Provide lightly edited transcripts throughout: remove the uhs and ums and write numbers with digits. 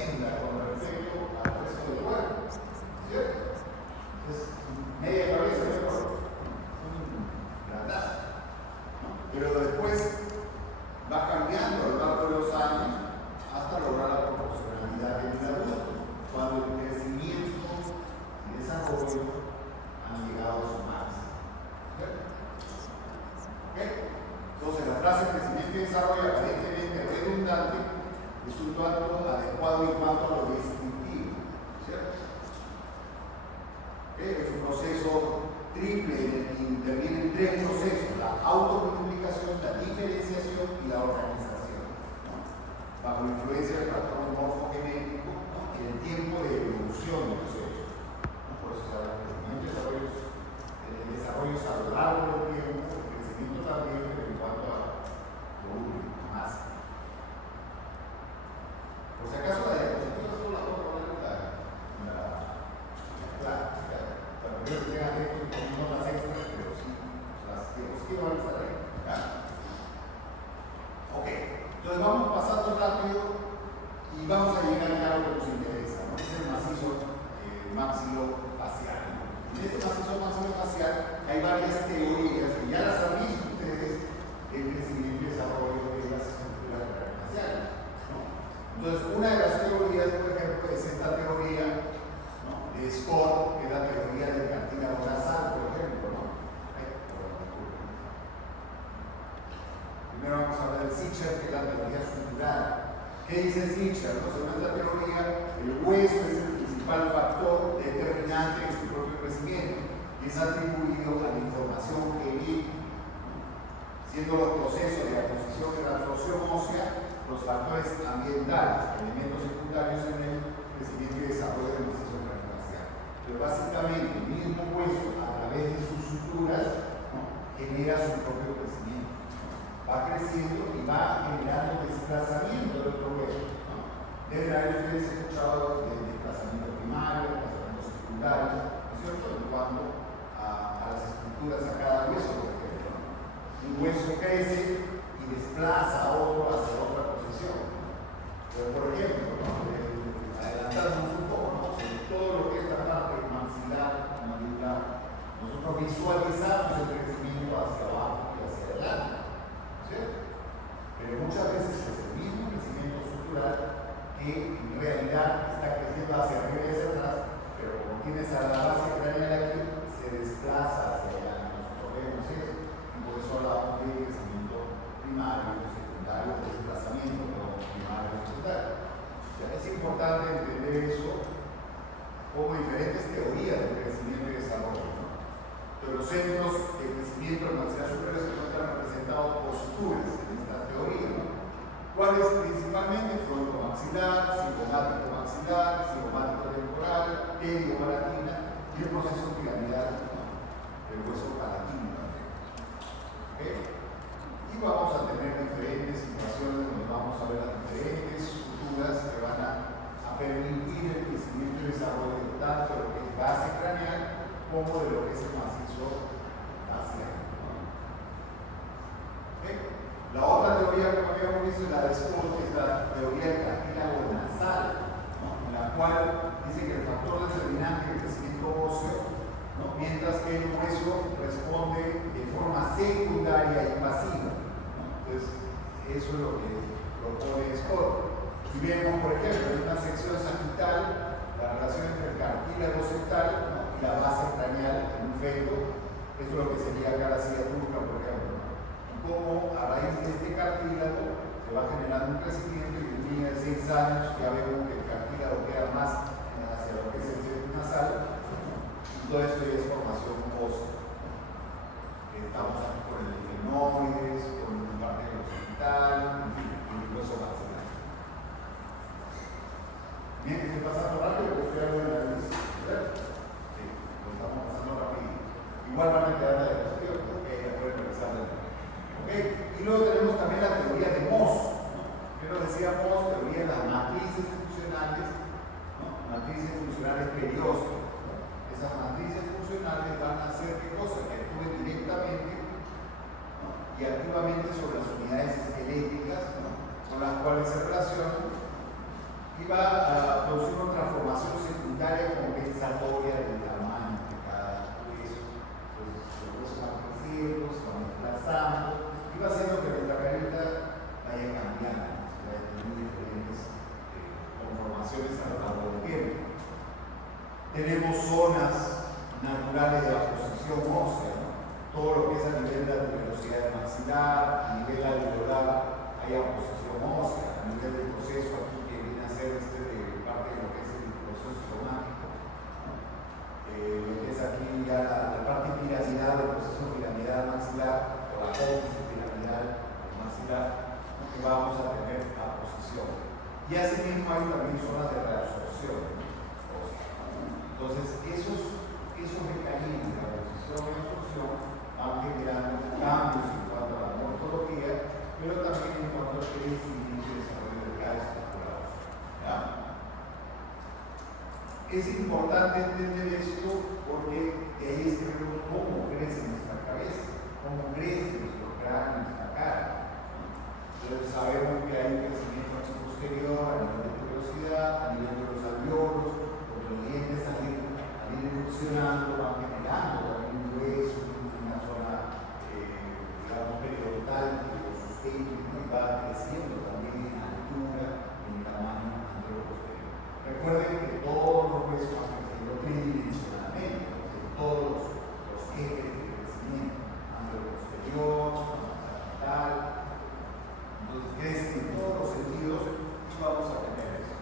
senda con respecto al resto del cuerpo, ¿cierto? Entonces, media cabeza de cuerpo, grandazo, ¿no? Pero después va cambiando a lo largo de los años hasta lograr la proporcionalidad en el adulto, cuando el crecimiento y desarrollo han llegado a su máximo. ¿Okay? Entonces, la frase crecimiento y desarrollo aparentemente redundante es un tanto adecuado en cuanto a lo distintivo, ¿cierto? ¿Okay? Es un proceso triple en el que intervienen tres procesos: la automultiplicación, la diferenciación y la organización, ¿no? Bajo la influencia del factor morfogenético, ¿no? En el tiempo de evolución de los hechos, ¿no? Por eso se habla de crecimiento y desarrollo. El desarrollo es a lo largo del tiempo, el crecimiento también, pero en cuanto a lo único, más. Por si acaso la diapositiva solo la puedo poner para que tengan esto con notas extras, pero sí, las diapositivas van a estar ahí. ¿Ya? Ok, entonces vamos pasando rápido y vamos a llegar ya a lo que nos interesa, ¿no? Es el macizo maxilofacial, ¿no? En este macizo maxilofacial hay varias teorías que ya las han visto ustedes del crecimiento y desarrollo de las estructuras craneofaciales, ¿no? Entonces, una de las teorías, por ejemplo, es esta teoría, ¿no? De Scott, que es la teoría del cartílago nasal, por ejemplo, ¿no? Primero vamos a hablar del Sicher, que es la teoría estructural. ¿Qué dice Sicher? No? Según esta teoría, el hueso es el principal factor determinante en su propio crecimiento y es atribuido a la información genética, ¿no? Siendo los procesos de adquisición de la absorción ósea los factores ambientales, elementos secundarios en el crecimiento y desarrollo del macizo craneofacial. Pero básicamente el mismo hueso, a través de sus suturas, ¿no? Genera su propio crecimiento, ¿no? Va creciendo y va generando desplazamiento del otro hueso, ¿no? Deben haber ustedes escuchado del desplazamiento primario, desplazamiento secundario, ¿no es cierto? En cuanto a las estructuras, a cada hueso, por ejemplo, ¿no? Un hueso crece y desplaza a otro hacia otra posición. Pero, por ejemplo, ¿no? Adelantarnos un poco, ¿no? En todo lo que es la parte maxilar, mandibular, nosotros visualizamos el crecimiento hacia abajo y hacia adelante, ¿cierto? Pero muchas veces es el mismo crecimiento estructural que en realidad está creciendo hacia arriba y hacia atrás, pero como tienes a la base craneal aquí, se desplaza hacia allá. Nosotros vemos eso, y por eso hablamos de crecimiento primario, secundario, desplazamiento primario y secundario. Ya es importante entender eso como diferentes teorías de crecimiento y desarrollo, ¿no? Pero los centros de crecimiento del maxilar superior se encuentran representados por suturas en esta teoría, ¿no? ¿Cuáles? Principalmente frontomaxilar, cigomático maxilar, cigomático temporal, palatina y el proceso piramidal, ¿no? Del hueso palatino también. ¿Okay? Y vamos a tener diferentes situaciones donde vamos a ver las diferentes suturas que van a permitir el crecimiento y desarrollo tanto de lo que es base craneal como de lo que es el macizo facial, ¿no? ¿Okay? La otra teoría que habíamos visto es la de Scott, que es la teoría del cartílago nasal, ¿no? En la cual dice que el factor determinante del crecimiento óseo, ¿no? Mientras que el hueso responde de forma secundaria y pasiva, ¿no? Entonces, eso es lo que propone Scott. Si vemos, por ejemplo, en una sección sagital, la relación entre el cartílago septal, ¿no? Y la base craneal en un feto, esto es lo que sería acá la silla turca, por ejemplo, ¿no? Y cómo a raíz de este cartílago se va generando un crecimiento y en un niño de 6 años ya vemos que el cartílago queda más hacia lo que es el centro nasal, ¿no? Y todo esto ya es formación ósea, ¿no? Estamos aquí con el fenoides, con parte del occipital, en fin, el hueso maxilar. Bien, estoy pasando rápido porque estoy hablando de la luz, ¿verdad? Sí, lo estamos pasando rápido. Igual van a quedar la diapositiva porque ya pueden regresar de nuevo. ¿Ok? Y luego tenemos también la teoría de Mohs, ¿no? Primero decíamos teoría de las matrices funcionales, ¿no? Matrices funcionales periódicas, ¿no? Esas matrices funcionales van a hacer qué cosa? Que actúen directamente, ¿no? Y activamente sobre las unidades esqueléticas, ¿no? Con las cuales se relacionan. Y iba a producir una transformación secundaria compensatoria del tamaño de cada hueso. Entonces, los huesos van creciendo, se van desplazando, iba haciendo que nuestra carita vaya cambiando, vaya teniendo diferentes conformaciones a lo largo del tiempo. Tenemos zonas naturales de la posición ósea, ¿no? Todo lo que es a nivel de la tuberosidad maxilar, a nivel alveolar, hay oposición ósea, a nivel del proceso aquí que viene a ser parte de lo que es el proceso somático, ¿no? Lo que es aquí ya la parte piramidal del proceso piramidal maxilar, o la apófisis piramidal maxilar, ¿no? Que vamos a tener a posición. Y asimismo hay también zonas de reabsorción, ¿no? Entonces, esos mecanismos de reabsorción y absorción van generando cambios en cuanto a la morfología, pero también en cuanto al crecimiento y desarrollo de cada estructura. Es importante entender esto porque de ahí es que vemos cómo crece nuestra cabeza, cómo crece nuestro cráneo, nuestra cara. Entonces sabemos que hay un crecimiento posterior a nivel de tuberosidad, a nivel de los alveolos, porque los dientes al ir evolucionando van generando también un hueso, una zona, digamos, periodontal que lo sostiene y va creciendo también en altura y en tamaño anteroposterior. Recuerden que todos los huesos van creciendo tridimensionalmente, todos los ejes de crecimiento, anteroposterior, tal. Entonces, crecen en todos los sentidos y vamos a tener eso.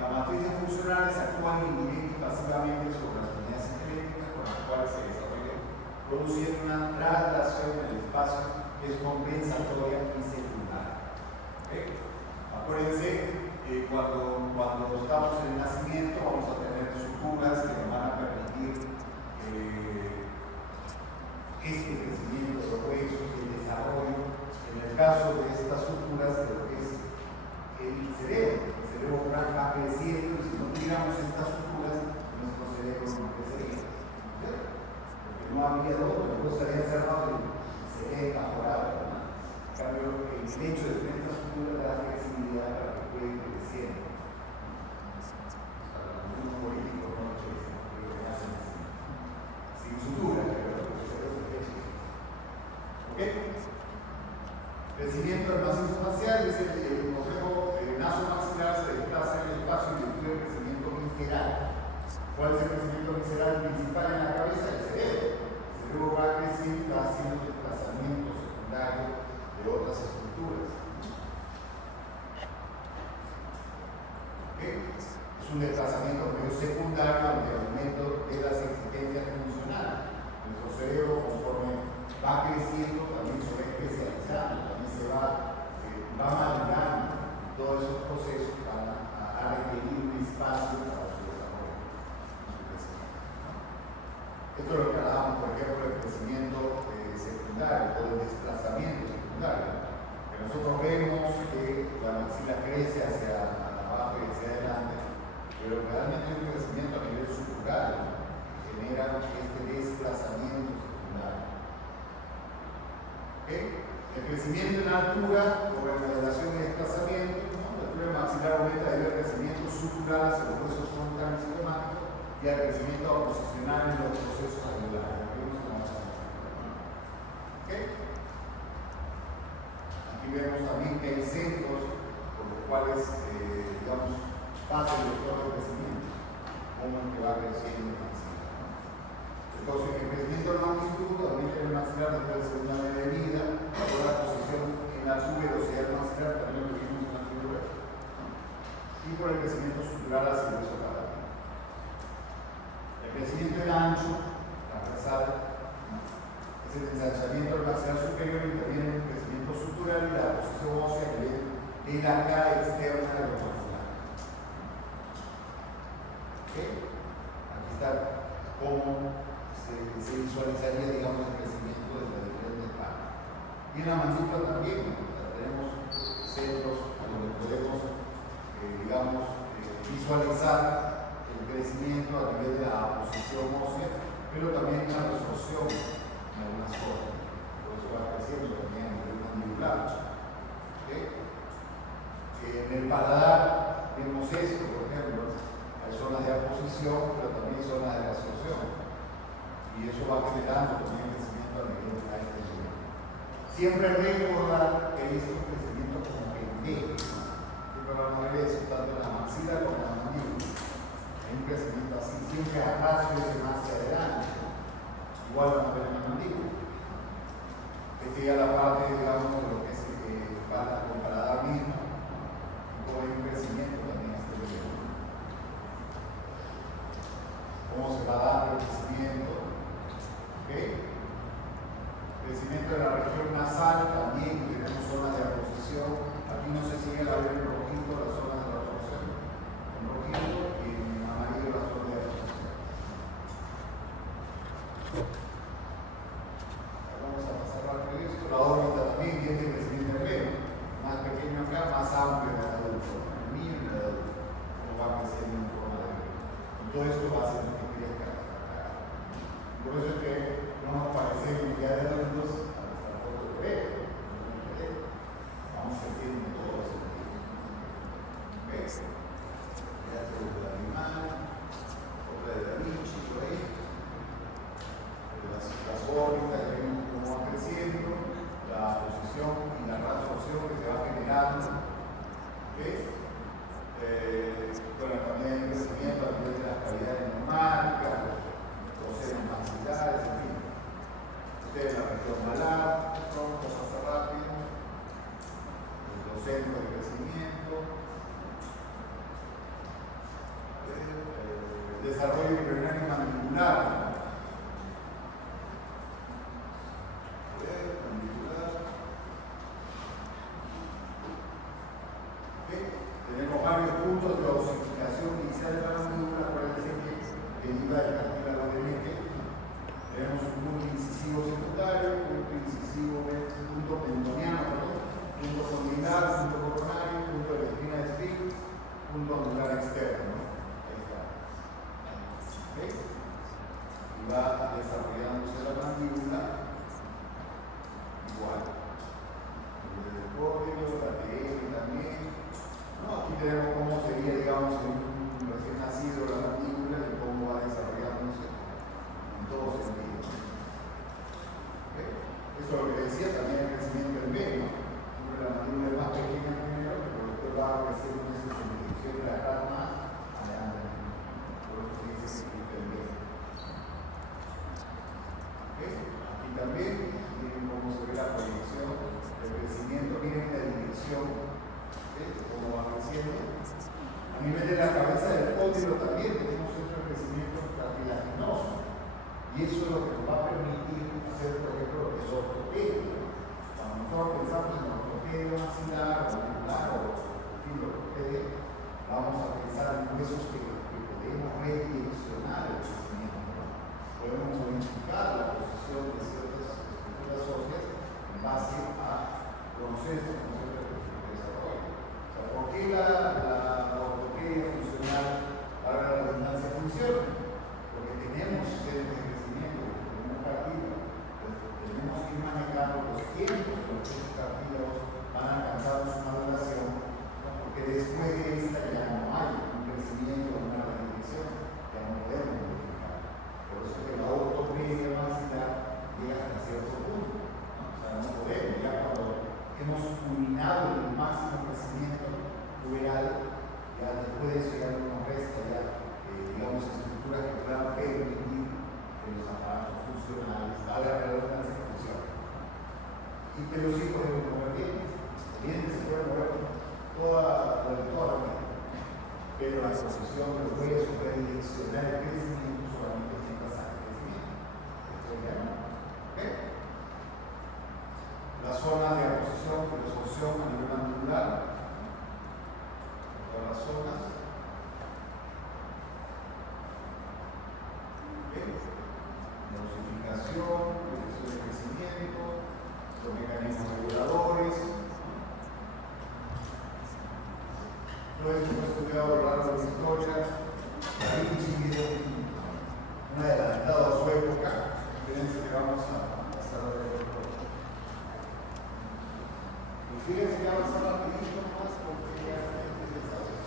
Las matrices funcionales actúan indirecta y pasivamente sobre las unidades esqueléticas con las cuales se desarrollan, produciendo una traslación en el espacio que es compensatoria y secundaria. Acuérdense que cuando estamos en el nacimiento vamos a tener suturas que nos van a permitir este crecimiento de los huesos y el desarrollo, en el caso de estas suturas, de lo que es el cerebro va creciendo, y si no tuviéramos estas suturas, nuestro cerebro no crecería. Porque no habría dolor, no estaría cerrado y sería evaporado. En cambio, el hecho de tener estas suturas da flexibilidad para que pueda ir creciendo. Un político no lo crece, pero lo hacen sin sutura, pero el cerebro se crece. ¿Ok? Crecimiento del macizo facial es el complejo nasomaxilar se desplaza en el espacio y virtud del crecimiento visceral. ¿Cuál es el crecimiento visceral principal en la cabeza? El cerebro. El cerebro va a crecer y va haciendo desplazamientos secundarios de otras estructuras. ¿Okay? Es un desplazamiento medio secundario ante el aumento de las exigencias funcionales. Nuestro cerebro, conforme va creciendo, también se va especializando, también se va madurando. Todos esos procesos van a requerir un espacio para su desarrollo. Esto es lo que hablábamos, por ejemplo, del crecimiento secundario o del desplazamiento secundario. Que nosotros vemos que la maxila crece hacia abajo y hacia adelante, pero realmente hay un crecimiento a nivel sutural que genera este desplazamiento secundario. ¿Okay? El crecimiento en altura, por la relación de desplazamiento, ¿no? La altura maxilar aumenta debido al crecimiento sutural hacia los huesos frontales y somáticos y al crecimiento posicional en los procesos alveolares. ¿Okay? Aquí vemos también que hay centros por los cuales, digamos, pasa el vector de crecimiento, como el que va creciendo el maxilar. Entonces, el crecimiento de longitud también el maxilar después de segunda media de vida, por la posición en la tuberosidad maxilar, también lo vimos en la figura, y por el crecimiento sutural hacia el hueso palatino. El crecimiento del ancho, transversal, es el ensanchamiento del maxilar superior y también el crecimiento sutural y la posición ósea que viene de la cara externa de los maxilares. ¿Okay? Aquí está cómo se visualizaría, digamos, el crecimiento de la diferente parte. Y en la mandíbula también, tenemos centros donde podemos, digamos, visualizar el crecimiento a nivel de la posición ósea, pero también la resorción en algunas cosas. Por eso va creciendo también a nivel mandibular. ¿Okay? En el paladar vemos esto, por ejemplo, hay zonas de aposición, pero también zonas de absorción. Y eso va generando también crecimiento a nivel de este nivel. Siempre recordar que esto es un crecimiento como que en B. Siempre vamos a ver eso, tanto en la maxila como en la mandíbula. Hay un crecimiento así, siempre atrás crece más hacia adelante. Igual van a ver en la mandíbula. Esta ya la parte, digamos, de lo que es para el paladar mismo. Luego hay un crecimiento también a este nivel. ¿Cómo se va dando el crecimiento? Crecimiento de la región nasal, también tenemos zonas de aposición. Aquí no se sigue a ver en rojito las zonas de la absorción, en rojito y en amarillo las zonas de absorción. Vamos a pasar rápido esto. La órbita también tiene crecimiento en B, más pequeño acá, más amplio en el adulto, en el niño y en el adulto, como va creciendo en forma de B. Todo esto va a ser que crezca. Por eso es que no nos parece que ya de adultos a nuestra foto de bebé. Vamos a decir en todo sentido. ¿Ves? Ya se ve la animal, otra de Da Vinci, por ahí. Las órbitas, ya vemos cómo va creciendo, la posición y la reabsorción que se va generando. ¿Ves? Bueno, también hay crecimiento a nivel de las cavidades neumáticas, los senos maxilares, en fin. Ustedes la región malar, vamos a pasar rápido. Los centros de crecimiento. Desarrollo embrionario mandibular. Tenemos varios puntos de osificación inicial de la mandíbula, acuérdense que deriva del cartílago de Meckel. Tenemos un punto incisivo secundario, punto incisivo, punto pendoniano, punto condylar, punto coronario, punto de la espina de Stick, punto anular externo. Ahí está. ¿Ves? Y va desarrollándose la mandíbula igual. El código, la TN también. Aquí tenemos cómo sería, digamos, un recién nacido la mandíbula y cómo va desarrollándose en todos sentidos. Eso es lo que decía, también el crecimiento en B, ¿no? Siempre la mandíbula es más pequeña primero, pero después va a crecer en esa subdivisión de la cara más adelante. Por eso se dice crecimiento en B. Aquí también, miren cómo se ve la proyección del crecimiento, miren la dirección. Cómo va creciendo. A nivel de la cabeza del cóndilo también tenemos otro crecimiento cartilaginoso. Y eso es lo que nos va a permitir hacer, por ejemplo, lo que es ortopedia. Cuando nosotros pensamos en ortopedia maxilar, o mandibular, o ortopedia, vamos a pensar en huesos que podemos redireccionar el crecimiento. Podemos modificar la posición de ciertas estructuras óseas en base a conocer estos conceptos de desarrollo. ¿Por qué la ortopedia funcional, para la redundancia, funciona? Porque tenemos sistemas de crecimiento, tenemos cartílagos, tenemos que ir manejando los tiempos en los que esos cartílagos van alcanzando su maduración, ¿no? Porque después de esta ya no hay un crecimiento, una redirección, ya no podemos modificar. Por eso que la ortopedia maxilar llega hasta cierto punto, ¿no? O sea, no podemos, ya cuando hemos culminado el máximo crecimiento puberal, ya después de eso ya no nos resta ya, digamos, estructuras que puedan permitir que los aparatos funcionales, a la redundancia, funcionen. Y que los hijos deben mover bien, se pueden mover toda la vida, pero la posición de los huesos puede direccionar el crecimiento solamente mientras hay crecimiento. ¿Esto es bien? ¿Okay? La zona de aposición y resorción a nivel mandibular, todas las zonas. La osificación, dirección de crecimiento, los mecanismos reguladores. Todo esto fue estudiado a lo largo de la historia. Da Vinci es un adelantado a su época. Fíjense que vamos a pasar a ver el otro. Fíjense que vamos a pasar rapidito más porque ya es necesario.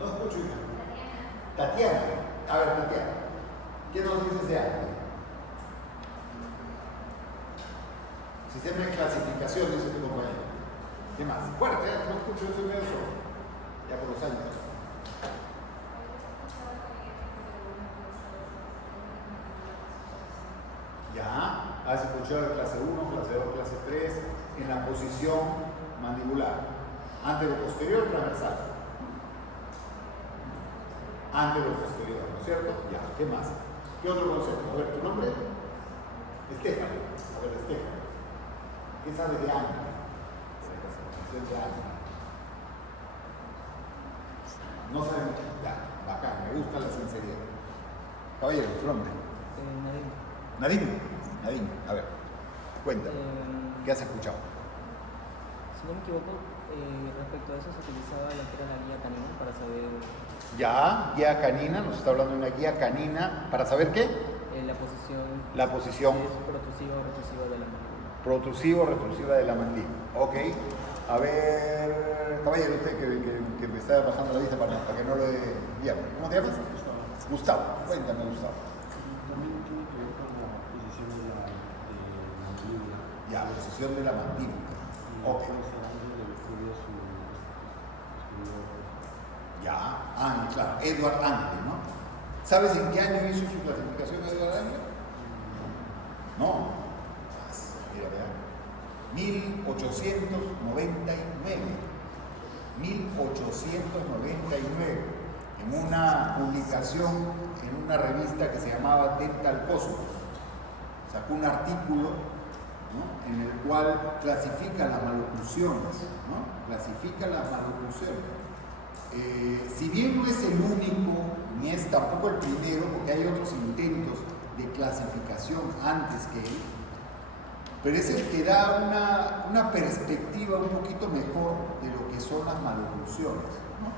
No escucho, hija. Tatiana. A ver, Tatiana. ¿Qué nos dices de algo? Sistema de clasificación, dice tu compañero. ¿Qué más? Fuerte, no escucho, yo soy medio solo. Ya por los años. Ya, has escuchado la clase 1, clase 2, clase 3, en la posición mandibular. Antero posterior, transversal. Antero posterior, ¿no es cierto? Ya, ¿qué más? ¿Qué otro concepto? A ver, ¿tu nombre? Estefan. A ver, Estefan. ¿Qué sabes de ángulo? De la clasificación de ángulo. No sabe mucho. Ya, bacán, me gusta la sinceridad. Caballero, su nombre. Nadim, a ver, cuéntame, ¿qué has escuchado? Si no me equivoco, respecto a eso se utilizaba la que era la guía canina para saber... Ya, guía canina, nos está hablando de una guía canina, ¿para saber qué? La posición... La posición... Es protrusiva o retrusiva de la mandíbula. Protrusiva o retrusiva de la mandíbula, ok. A ver, caballero, usted que me está bajando la vista para que no lo dé... ¿Cómo te llamas? Gustavo, cuéntame, Gustavo. Ya, posición de la mandíbula. Ok. Ya, claro, Edward Angle, ¿no? ¿Sabes en qué año hizo su clasificación Edward Angle? No. Mira, vean. 1899. 1899. En una publicación en una revista que se llamaba Dental Cosmos. Sacó un artículo, ¿no?, en el cual clasifica las maloclusiones, ¿no? Clasifica las maloclusiones. Si bien no es el único, ni es tampoco el primero, porque hay otros intentos de clasificación antes que él, pero es el que da una perspectiva un poquito mejor de lo que son las maloclusiones, ¿no?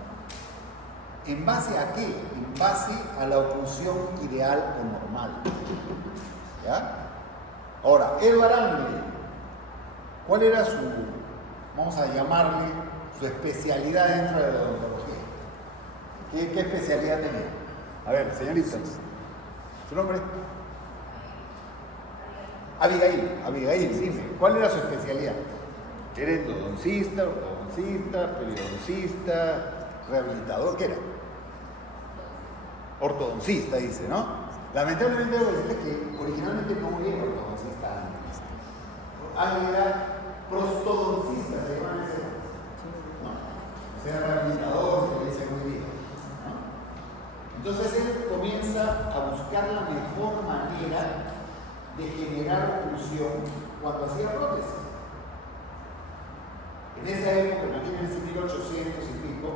¿En base a qué? En base a la oclusión ideal o normal. ¿Ya? Ahora, Edward Angle, ¿cuál era su, vamos a llamarle, su especialidad dentro de la odontología? ¿Qué especialidad tenía? A ver, señorita, ¿su nombre? Abigail, dime, ¿cuál era su especialidad? ¿Era endodoncista, ortodoncista, periodoncista, rehabilitador? ¿Qué era? Ortodoncista, dice, ¿no? Lamentablemente debo decirle que originalmente no era ortodoncista antes. Era prostodoncista, se llama ese, ¿no? O sea, rehabilitador, se le dice muy bien, ¿no? Entonces él comienza a buscar la mejor manera de generar oclusión cuando hacía prótesis. En esa época, imagínense 1800 y pico,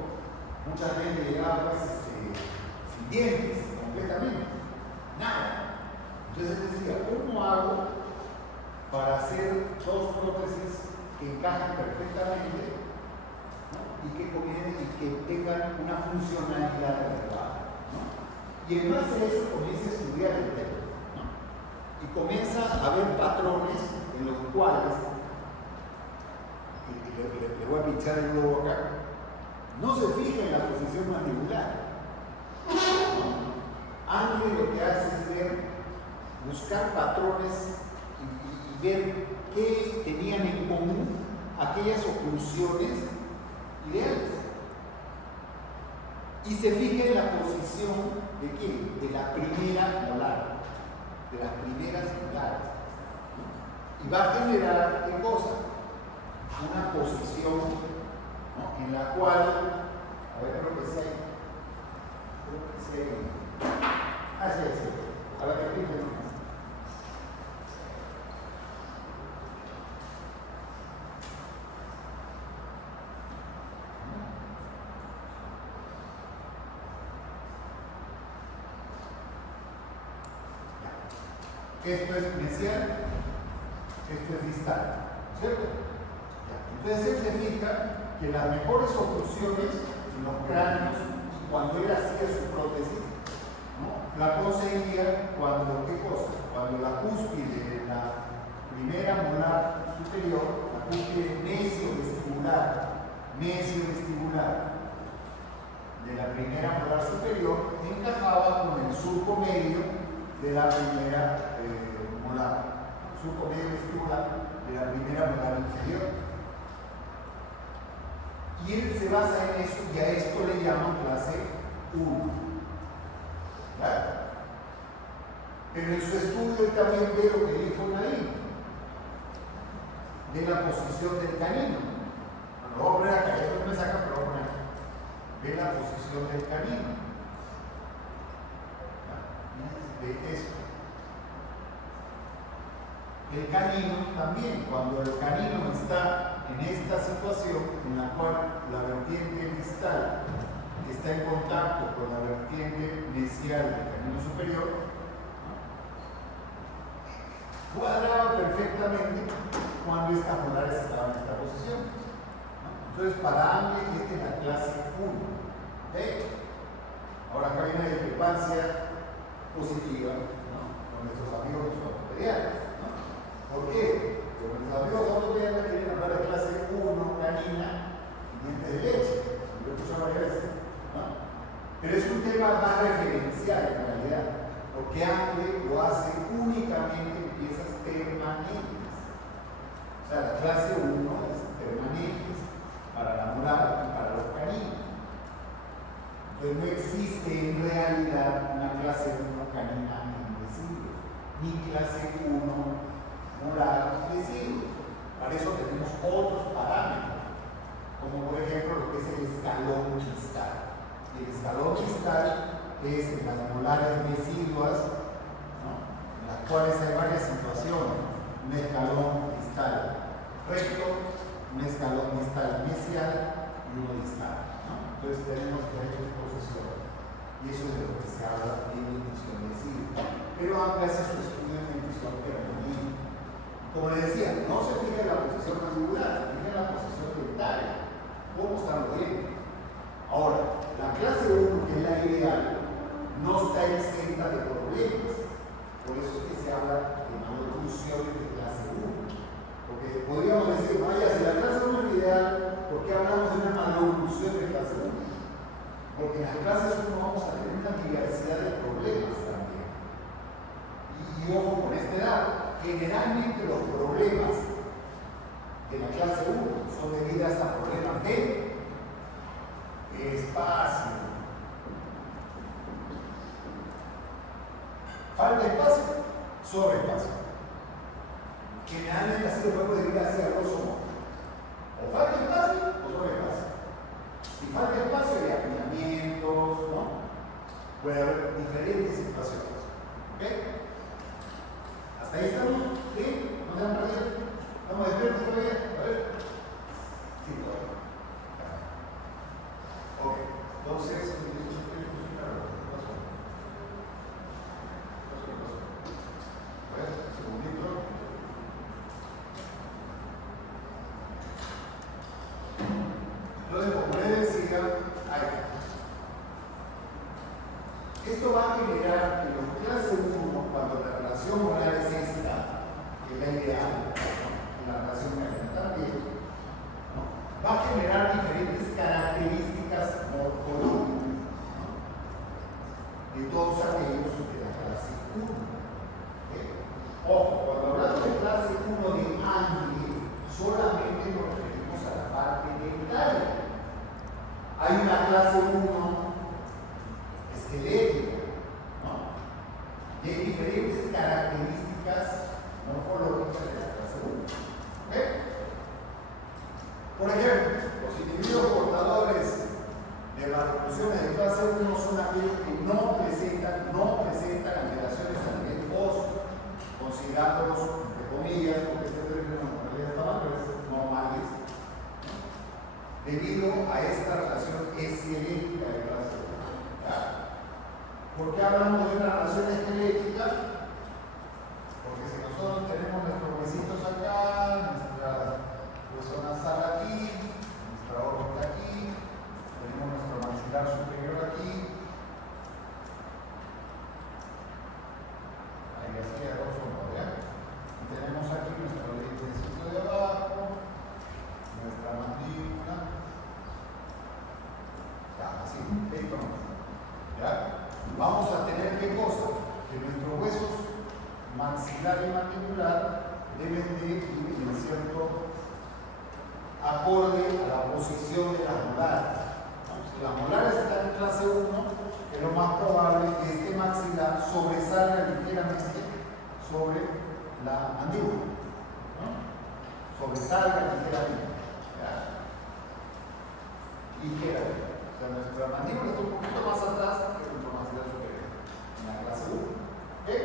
mucha gente llegaba pues, sin dientes, completamente, nada. Entonces él decía, ¿cómo hago para hacer dos prótesis que encajan perfectamente, ¿no?, y que tengan una funcionalidad adecuada, ¿no? Y en base a eso comienza a estudiar el tema, ¿no? Y comienza a ver patrones en los cuales, le voy a pinchar el globo acá, no se fija en la posición mandibular, ¿no? Angle lo que hace es buscar patrones y ver qué tenían en común aquellas oclusiones ideales. Y se fija en la posición de quién? De la primera molar, de las primeras molares, ¿no? Y va a generar, ¿qué cosa? Una posición, ¿no?, en la cual, a ver, creo que sí hay. Así es. A ver, ¿qué piensas? Esto es mesial, esto es distal, ¿cierto? Entonces él se fija que las mejores oclusiones en los cráneos, cuando él hacía su prótesis, ¿no?, la conseguía cuando, ¿qué cosa? Cuando la cúspide de la primera molar superior, la cúspide mesio-vestibular de la primera de la primera molar, surco medio vestibular de la primera molar inferior. Y él se basa en eso y a esto le llaman clase 1. ¿Claro? Pero en su estudio él también ve lo que dijo Naim, de la posición del canino. Lo voy a poner acá, esto no me saca, pero lo voy a poner acá. Ve la posición del canino. De esto. El canino también, cuando el canino está en esta situación en la cual la vertiente distal está en contacto con la vertiente mesial del canino superior, cuadraba perfectamente cuando estas molares estaban en esta posición. Entonces, para Angle, esta es la clase 1. ¿Okay? Ahora acá hay una discrepancia positiva, ¿no?, con nuestros amigos ortopedianos. ¿No? ¿Por qué? Porque nuestros amigos ortopedianos quieren hablar de clase 1, canina y dientes de leche. Lo he escuchado varias veces, ¿no? Pero es un tema más referencial en realidad, porque Angle lo hace únicamente en piezas permanentes. O sea, la clase 1 es permanentes para la molar y para los caninos. Entonces no existe en realidad una clase 1 canina en residuos, ni clase 1 molar en residuos. Para eso tenemos otros parámetros, como por ejemplo lo que es el escalón distal. El escalón distal es en las molares residuas, ¿no?, en las cuales hay varias situaciones. Un escalón distal recto, un escalón distal mesial y uno distal. Entonces tenemos diferentes posiciones y eso es de lo que se habla en intuición decir. Pero Angle hace su estudio en intuición permanente. Como le decía, no se fija en la posición mandibular, se fija en la posición dentaria. ¿Cómo están los dientes? Ahora, la clase 1, que es la ideal, no está exenta de problemas. Por eso es que se habla de maloclusiones de clase 1. Porque podríamos decir, vaya, si la clase 1 es la ideal, ¿por qué hablamos de una maloclusión de clase 1? Porque en las clases 1 vamos a tener una diversidad de problemas también. Y ojo con esta edad, generalmente los problemas de la clase 1 son debidos a problemas de espacio. Falta de espacio, sobreespacio. Generalmente así lo podemos decir así a grosso modo. O falta espacio o sobreespacio. Si falta espacio hay apiñamientos, ¿no? Puede haber diferentes situaciones. ¿Ok? ¿Hasta ahí estamos? ¿Sí? ¿No se han perdido? ¿Estamos despiertos todavía? A ver. Sí, todavía. Ok. Entonces, ¿qué pasó? A ver, un segundito. Entonces, como les decía, esto va a generar que los clase 1, cuando la relación molar es esta, que es la ideal, ¿no?, la relación canina también, ¿no?, va a generar diferentes características morfológicas, ¿no?, de todos aquellos de la clase 1. ¿Okay? Ojo, cuando hablamos de clase 1 de Angle, solamente nos referimos a la parte dentaria. Hay una clase 1 esquelética, ¿no?, y hay diferentes características morfológicas de la clase 1. ¿Okay? Por ejemplo, los individuos portadores de maloclusiones de clase 1 son aquellos que no presentan alteraciones a nivel óseo, considerándolos, entre comillas, porque este término en realidad está mal, pero es normales, debido a esta relación esquelética de clase 1. ¿Por qué hablamos de una relación esquelética? Porque si nosotros tenemos nuestros huesitos acá, nuestra hueso nasal aquí, nuestra órbita aquí, tenemos nuestro maxilar superior aquí, ahí así a grosso modo, ¿ya? Y tenemos aquí nuestro dientecito de abajo, nuestra mandíbula, ya, así, ¿ya? Vamos a tener ¿qué cosa? Que que nuestros huesos maxilar y mandibular deben de ir en cierto acorde a la posición de las molares. Si las molares están en clase 1, es lo más probable que este maxilar sobresalga ligeramente sobre la mandíbula. Sobresalga ligeramente. Ligeramente. O sea, nuestra mandíbula está un poquito más atrás que nuestro maxilar superior. En la clase 1. ¿Okay?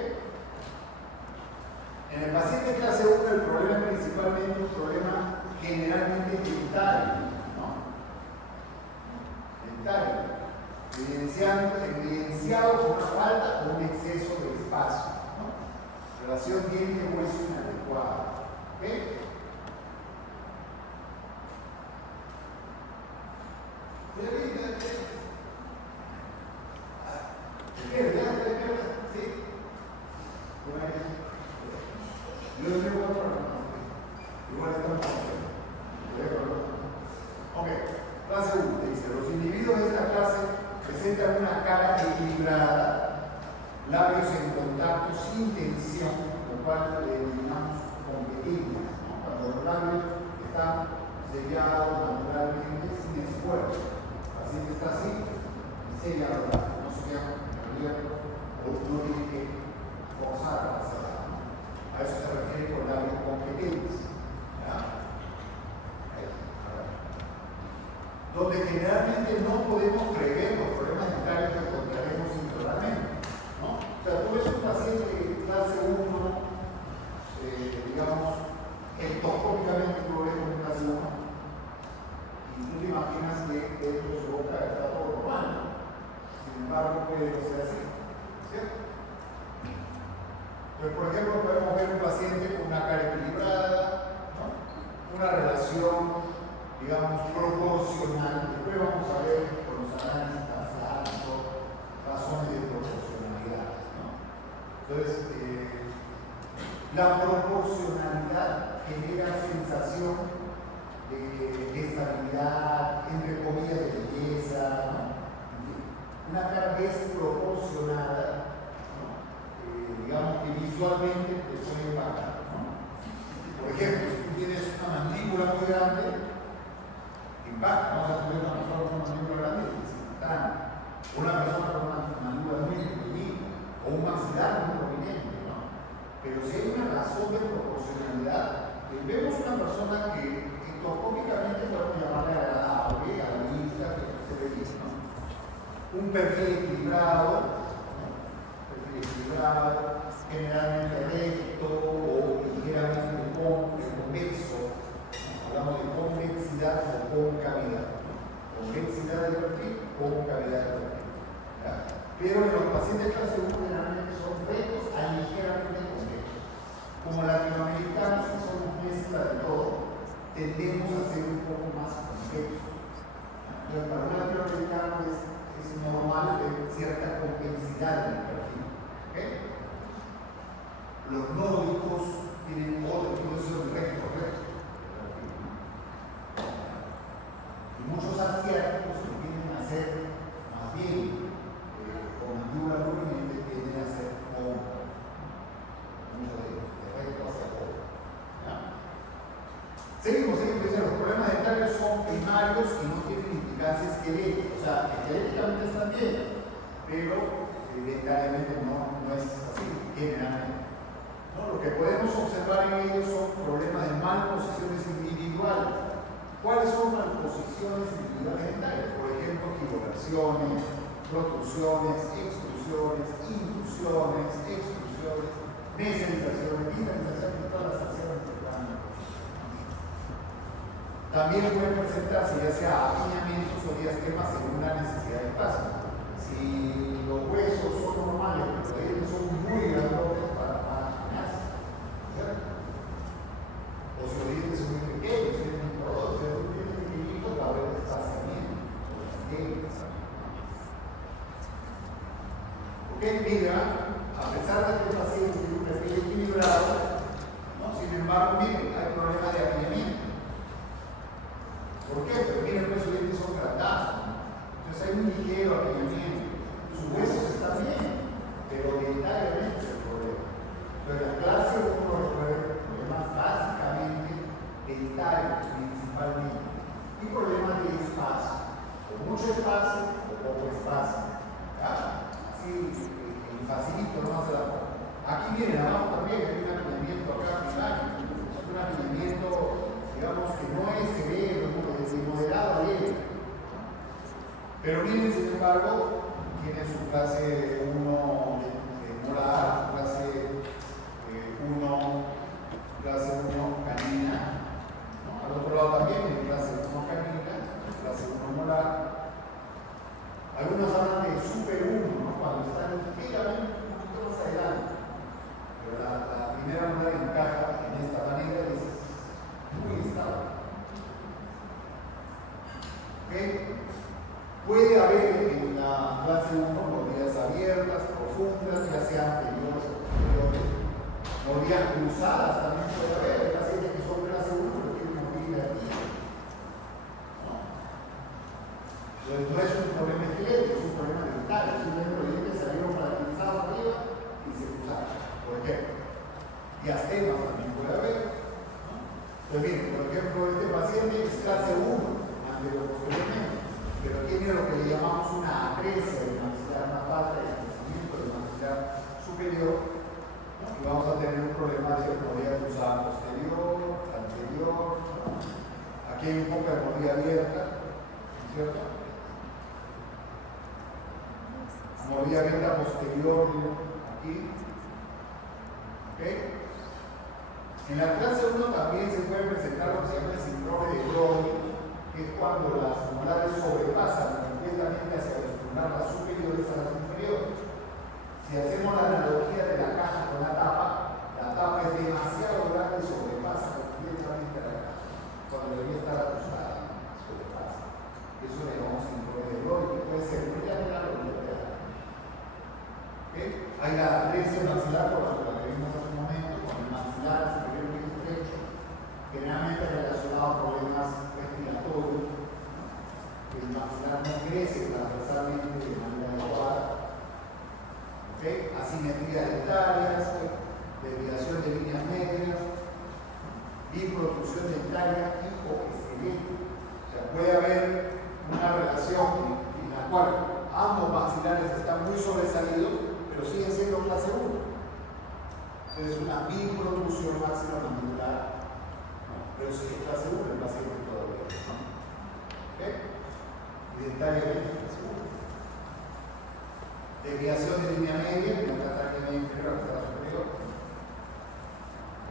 En el paciente clase 1 el problema es principalmente un problema generalmente dentario, ¿no? Dentario. Evidenciado por una falta o un exceso de espacio, ¿no? Relación diente-hueso inadecuada. ¿Okay? Ok, clase 1 dice, los individuos de esta clase presentan una cara equilibrada, labios en contacto sin tensión, lo cual le denominamos competibles, ¿no? Cuando los labios están sellados naturalmente sin esfuerzo. Así que está así, sellado, no se queda abierto o no tiene que forzar para cerrar, ¿no? A eso se refiere con labios competibles. Donde generalmente no podemos prever los problemas dentarios que encontraremos intraoralmente, ¿no? O sea, tú ves un paciente de clase 1, digamos, endoscópicamente tú lo ves en clase 1, y tú te imaginas que dentro de su boca está todo normal, ¿no? Sin embargo, puede no ser así, ¿cierto? Entonces, por ejemplo, podemos ver un paciente con una cara equilibrada, ¿no? Una relación, digamos, proporcional. Después vamos a ver con los análisis razones de proporcionalidad, ¿no? Entonces, la proporcionalidad genera sensación de estabilidad, entre comillas, de belleza, ¿no? En fin, una cara desproporcionada, ¿no? Digamos que visualmente te puede impactar, ¿no? Por ejemplo, si tú tienes una mandíbula muy grande, impacta. Vamos a tener una persona con una mandíbula grande y es impactante. Una persona con una mandíbula muy pequeñita o un maxilar muy prominente, ¿no? Pero si hay una razón de proporcionalidad, vemos una persona que endoscópicamente podemos llamarle agradable a la vista, que se ve bien, ¿no? Un perfil equilibrado, ¿no? Generalmente recto o ligeramente convexo. Hablamos de convexidad o concavidad. Convexidad del perfil, concavidad del perfil. ¿Ya? Pero en los pacientes clase 1 generalmente son rectos a ligeramente convexos. Como latinoamericanos, que somos mezcla de todo, tendemos a ser un poco más convexos. Pero para un latinoamericano es normal ver cierta convexidad en el perfil. ¿Okay? Los nórdicos tienen otro tipo de recto. Y muchos asiáticos que tienden a ser más bien con mandíbula prominente tienden a ser con mucho de recto hacia abajo. Seguimos, los problemas dentarios son primarios y no tienen implicancia esquelética. O sea, esqueléticamente están bien, pero dentariamente no es así, generalmente. ¿No? Lo que podemos observar en ellos son problemas de malposiciones individuales. ¿Cuáles son las posiciones individuales dentarias? Por ejemplo, equivolaciones, protrusiones, extrusiones, intrusiones, extrusiones, nasalizaciones, vitalizaciones y todas las acciones que están. También pueden presentarse ya sea apiñamientos o diastemas según la necesidad del paso. Si los huesos son normales, pero los dientes son muy grandes para apiñarse, ¿cierto? O si los dientes son muy pequeños, va a haber desplazamiento de las técnicas. Ok, mira, a pesar de que el paciente tiene un perfil equilibrado, ¿no? Sin embargo, miren, hay problemas de apiñamiento. ¿Por qué? Porque miren, los dientes son grandados, ¿no? Entonces hay un ligero apiñamiento. Sus huesos están bien, pero dentariamente embargo, tiene su clase 1 de molar, clase 1 canina, ¿no? Al otro lado también tiene clase 1 canina, clase 1 molar. Algunos hablan de super 1, ¿no? Cuando están ligeramente un poquito más adelante. Pero la primera molar encaja en esta manera y es muy estable. ¿Okay? Puede haber en la clase 1 mordillas abiertas, profundas, ya sean anteriores o posteriores. Mordillas cruzadas también puede haber. Hay pacientes que son clase 1 pero tienen mordida aquí. ¿No? Entonces no es un problema esquelético, es un problema dental. Simplemente los dientes salieron paralizados arriba y se cruzaron. ¿Por qué? Y astemas también puede haber. ¿No? Entonces, miren, por ejemplo, este paciente es clase 1, anterior-posteriormente. Pero tiene lo que le llamamos una atresia del maxilar, una falta de crecimiento del maxilar superior, ¿no? Y vamos a tener un problema de mordida cruzada posterior, anterior, ¿no? Aquí hay un poco de mordida abierta, ¿cierto? Mordida abierta posterior, aquí. ¿Ok? En la clase 1 también se puede presentar lo que se llama el síndrome de Brody, que es cuando las molares sobrepasan completamente hacia las las superiores a las inferiores. Si hacemos la analogía de la caja con la tapa es demasiado grande y sobrepasa completamente a la caja. Cuando debería estar acusada, sobrepasa. Eso le llamamos síndrome de Brody, que puede ser muy lateral o muy lateral. ¿Okay? Hay la atresia maxilar por la que vimos hace un momento, con el maxilar superior muy estrecho, generalmente relacionado a problemas respiratorios, ¿no? El maxilar no crece transversalmente de manera adecuada. ¿Okay? Asimetría dentarias, desviación de líneas medias, biprotrusión dentaria hipoesquelética. O sea, puede haber una relación en la cual ambos maxilares están muy sobresalidos, pero siguen siendo clase 1. Entonces, una biprotrusión maxilomandibular. Pero si es clase 1, el paciente todavía. ¿Okay? Identitariamente clase 1. Desviación de línea media, que no está en media inferior, que está superior.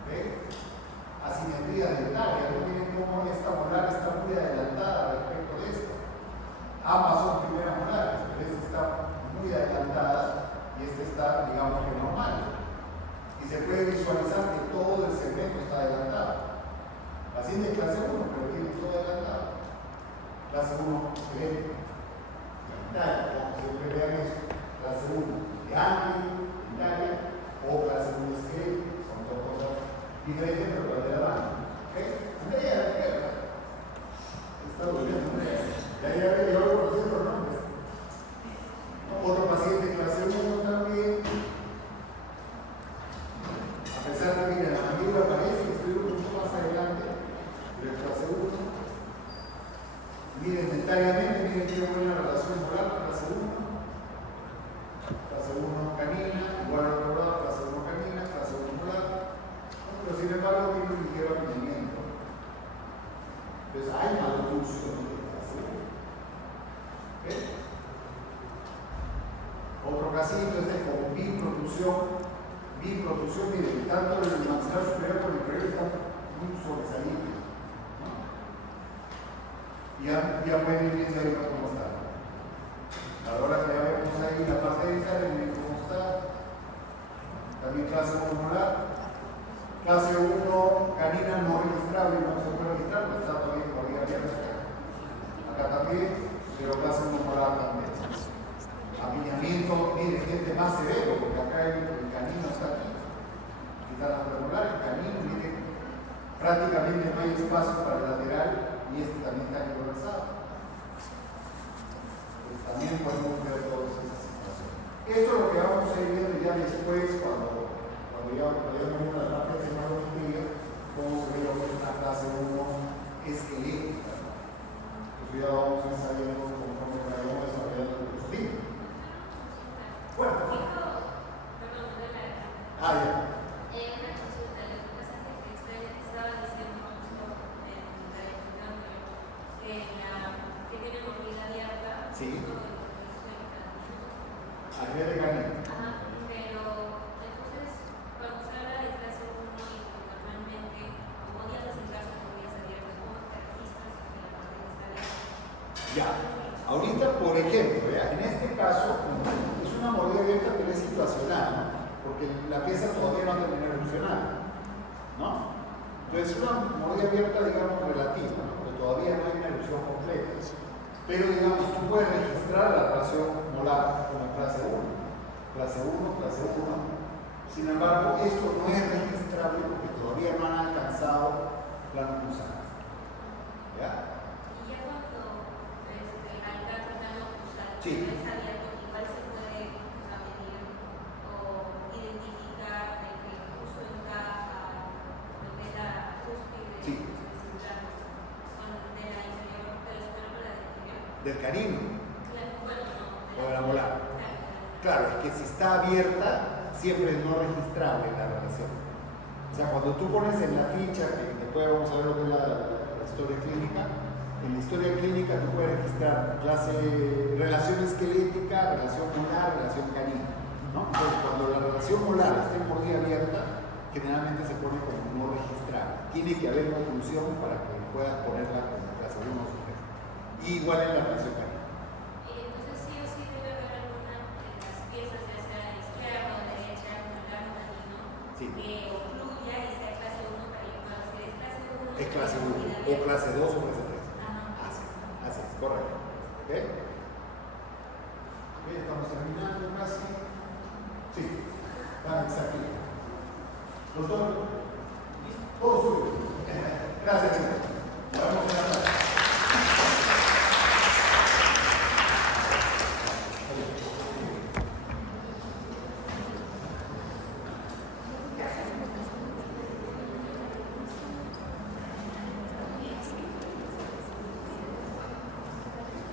¿Okay? Asimetría dentaria, no miren cómo esta molar está muy adelantada respecto de esta. Ambas son primeras molares, pero esta está muy adelantada y esta está, digamos que normal. Y se puede visualizar que todo el segmento está adelantado. Paciente clase 1, pero tiene todo adelantado. Clase 1, excelente. Dentaria, siempre vean eso. Clase 1, de ángulo, dentaria, o clase 1 esquelética. Son dos cosas diferentes, pero las de la mano. ¿Ok? Andrea, despierta. Está durmiendo, Andrea. Ya voy conociendo los nombres. Otro paciente clase 1 también. A pesar de que la mandíbula parece que estoy un poco más adelante, pero clase 1. Miren dentariamente, miren qué buena relación molar con clase 1. Clase 1 canina, igual al otro lado, clase 1 canina, clase 1 molar. Pero sin embargo tiene un ligero alineamiento. Entonces hay maloclusión de clase 1. ¿Okay? Otro casito es de con biprotrusión, miren, tanto el maxilar superior como el inferior están muy sobresalientes, ¿no? Ya pueden ir viendo ahí cómo está. Ahora que ya vemos ahí la parte dental, miren cómo está. También clase 1 molar. Clase 1 canina no registrable, no se puede registrar, porque está todavía por ahí abierta. Acá también, pero clase 1 molar también. Apiñamiento, miren, este más severo, porque acá el canino está aquí. Aquí está la premolar, el canino, miren, prácticamente no hay espacio para el lateral y este también está colapsado. Pues también podemos ver todas esas situaciones. Esto es lo que vamos a ir viendo ya después, cuando ya vemos la parte de neurología, cómo se ve lo que es una clase 1 esquelética. Entonces ya vamos a ir sabiendo conforme vayamos desarrollando el curso. Bueno, ya. Una consulta, lo que pasa es que usted estaba diciendo justo en la discusión que tiene movilidad abierta, Sí. justo de A nivel de canino. Ajá, pero entonces cuando se habla de clase 1 y que normalmente como días de clase por días abiertos, ¿cómo te registras que la materia está abierta? Ya. Ahorita, por ejemplo, ¿ya? En este caso, es una mordida abierta, pero es situacional, ¿no? Porque la pieza todavía no ha terminado de funcionar, ¿no? Entonces, es una mordida abierta, digamos, relativa, ¿no? Porque todavía no hay una erupción completa. Pero, digamos, tú puedes registrar la relación molar como clase 1. Clase 1, clase 1. Sin embargo, esto no es registrable porque todavía no han alcanzado plano cruzado. ¿Ya? Y ya cuando alcanza el plano cruzado, Sí. es abierto, igual se puede medir o identificar de que justo encaja lo que es la cúspide Sí. del plano, de la inferior, de la superior o la inferior. Del canino. Bueno, no. O de la molar. Claro, es que si está abierta, siempre es no registrable la relación. O sea, cuando tú pones en la ficha, que después vamos a ver lo que es la historia clínica, en la historia clínica tú puedes registrar relación esquelética, relación molar, relación canina, ¿no? Entonces, cuando la relación molar está en mordida abierta, generalmente se pone como no registrable. Tiene que haber una oclusión para que puedas ponerla como clase 1 o 3. Y igual en la relación canina. Entonces sí o sí debe haber alguna de las piezas, ya sea a la izquierda o a la derecha, con el largo canino, Sí. que ocluya y sea clase 1 para que pueda ser es clase 1. Es clase 1, o clase 2 o clase 3. Ajá. Así es, correcto. ¿Ok? Ok, estamos terminando casi. Sí, está exacto. Los dos, todo suyo. Gracias, chicos. Nos vemos en la tarde.